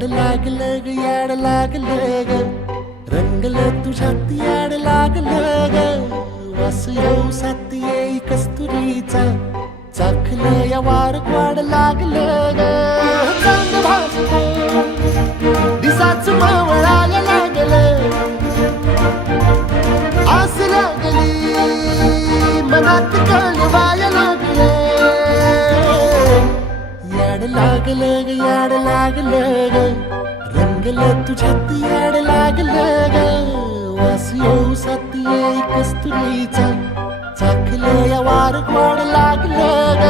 याड लागलं ग याड लागलं ग रंगलं तुझ्यात याड लागलं ग वास येऊ साथ येई कस्तुरीचा चाखलं या वार वाड लागलं ग चांद भाजलं दिसाच मावळायला लागलं आस लागली मनात कळवायला लागलं याड लागलं ग याड लागलं ग रंगलं तुझ्यात याड लागलं ग वास येऊ साथ येई कस्तुरीचा चाखलं या वार वाड लागलं ग